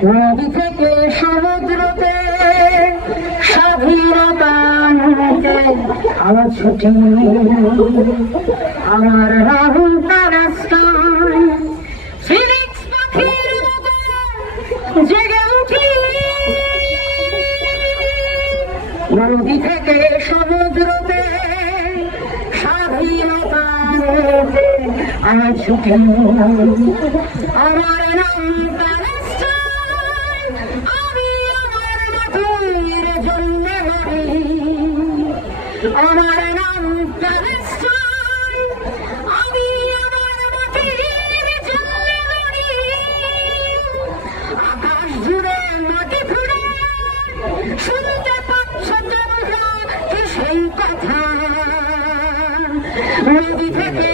নদী থেকে সমুদ্রতে স্বাধীনতা নিতে আমার ছুটি, আমার রাহুল তারাস্তান ফিনিক্স পাখির মতো জেগে উঠি। নদী থেকে সমুদ্রতে স্বাধীনতা নিতে আমার ছুটি, আমার নাম প্যালেস্টাইন, আমি আমার মাটির জন্য মরি। আমার নাম প্যালেস্টাইন, আমি আমার মাটির জন্য মরি। আকাশ জুড়ে মাটি ঘুরে শুনতে পাচ্ছ তোমরা কি সেই কথা? নদী থেকে